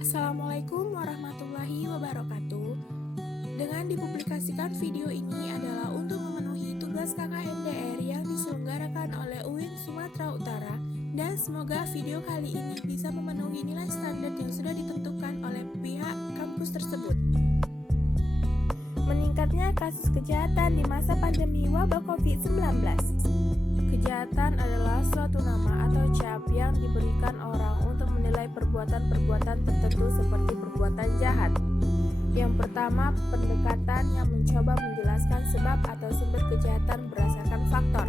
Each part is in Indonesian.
Assalamualaikum warahmatullahi wabarakatuh. Dengan dipublikasikan video ini adalah untuk memenuhi tugas KKNDR yang diselenggarakan oleh UIN Sumatera Utara, dan semoga video kali ini bisa memenuhi nilai standar yang sudah ditentukan oleh pihak kampus tersebut. Meningkatnya kasus kejahatan di masa pandemi wabah COVID-19. Kejahatan adalah suatu nama atau cap yang diberikan orang untuk menilai perbuatan-perbuatan tertentu seperti perbuatan jahat. Yang pertama, pendekatan yang mencoba menjelaskan sebab atau sumber kejahatan berdasarkan faktor.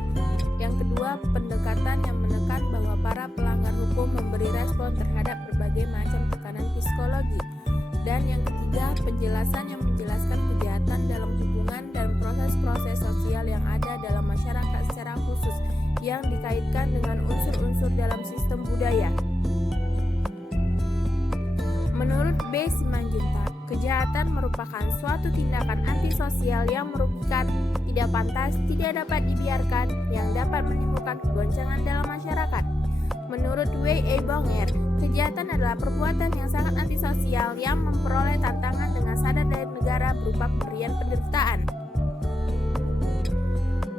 Yang kedua, pendekatan yang menekan bahwa para pelanggar hukum memberi respon terhadap berbagai macam tekanan psikologi. Dan yang ketiga, penjelasan yang menjelaskan kejahatan dalam hubungan dan proses-proses sosial yang ada dalam masyarakat secara khusus yang dikaitkan dengan unsur-unsur dalam sistem budaya. Menurut B. Simanjuntak, kejahatan merupakan suatu tindakan antisosial yang merugikan, tidak pantas, tidak dapat dibiarkan, yang dapat menimbulkan kegoncangan dalam masyarakat. Menurut W. E. Bonger, kejahatan adalah perbuatan yang sangat antisosial yang memperoleh tantangan dengan sadar dari negara berupa pemberian penderitaan.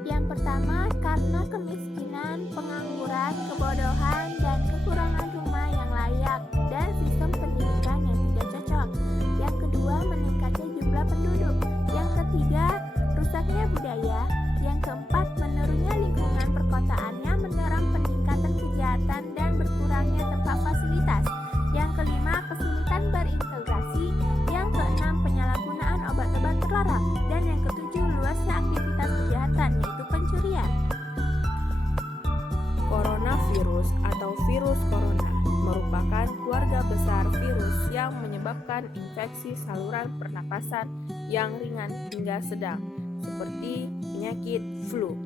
Yang pertama, karena kemiskinan, pengangguran, kebodohan, dan kekurangan rumah yang layak dan sistem pendidikan yang tidak cocok. Yang kedua, meningkatnya jumlah penduduk. Yang ketiga, rusaknya budaya. Yang keempat, menurunnya lingkungan perkotaan yang mendorong peningkatan kejahatan dan berkurangnya tempat fasilitas. Yang kelima, kesulitan berintegrasi. Yang keenam, penyalahgunaan obat-obat terlarang. Dan yang ketujuh, luasnya aktivitas kejahatan, yaitu pencurian. Coronavirus atau virus corona merupakan keluarga besar virus yang menyebabkan infeksi saluran pernapasan yang ringan hingga sedang, seperti penyakit flu.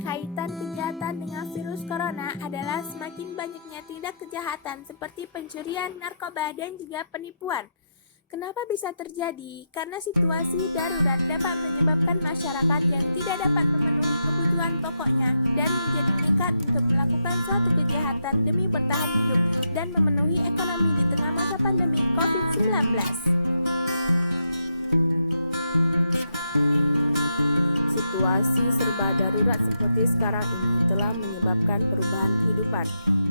Kaitan kejahatan dengan virus corona adalah semakin banyaknya tindak kejahatan seperti pencurian, narkoba, dan juga penipuan. Kenapa bisa terjadi? Karena situasi darurat dapat menyebabkan masyarakat yang tidak dapat memenuhi kebutuhan pokoknya dan menjadi nekat untuk melakukan suatu kejahatan demi bertahan hidup dan memenuhi ekonomi di tengah masa pandemi COVID-19. Situasi serba darurat seperti sekarang ini telah menyebabkan perubahan kehidupan.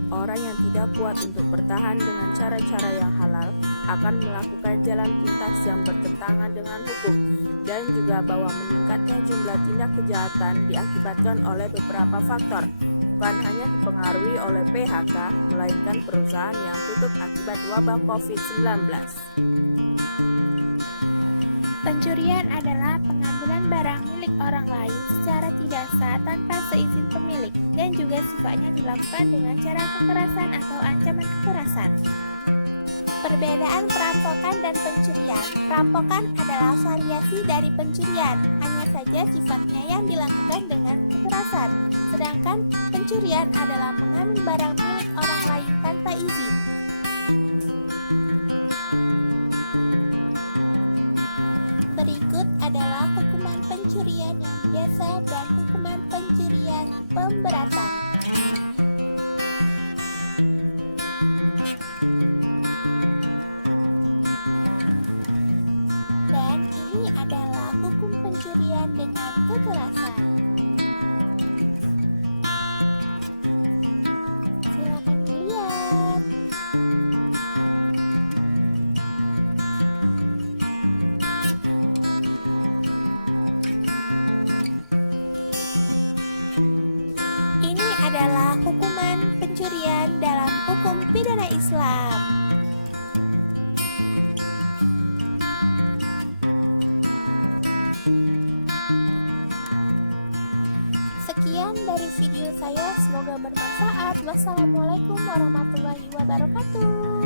Orang yang tidak kuat untuk bertahan dengan cara-cara yang halal akan melakukan jalan pintas yang bertentangan dengan hukum, dan juga bahwa meningkatnya jumlah tindak kejahatan diakibatkan oleh beberapa faktor, bukan hanya dipengaruhi oleh PHK, melainkan perusahaan yang tutup akibat wabah COVID-19. Pencurian adalah pengambilan barang milik orang lain secara tidak sah tanpa seizin pemilik, dan juga sifatnya dilakukan dengan cara kekerasan atau ancaman kekerasan. Perbedaan perampokan dan pencurian. Perampokan adalah variasi dari pencurian, hanya saja sifatnya yang dilakukan dengan kekerasan. Sedangkan pencurian adalah mengambil barang milik orang lain tanpa izin. Berikut adalah hukuman pencurian yang biasa dan hukuman pencurian pemberatan. Dan ini adalah hukum pencurian dengan kekerasan. Silakan dilihat. Ini adalah hukuman pencurian dalam hukum pidana Islam. Sekian dari video saya, semoga bermanfaat. Wassalamualaikum warahmatullahi wabarakatuh.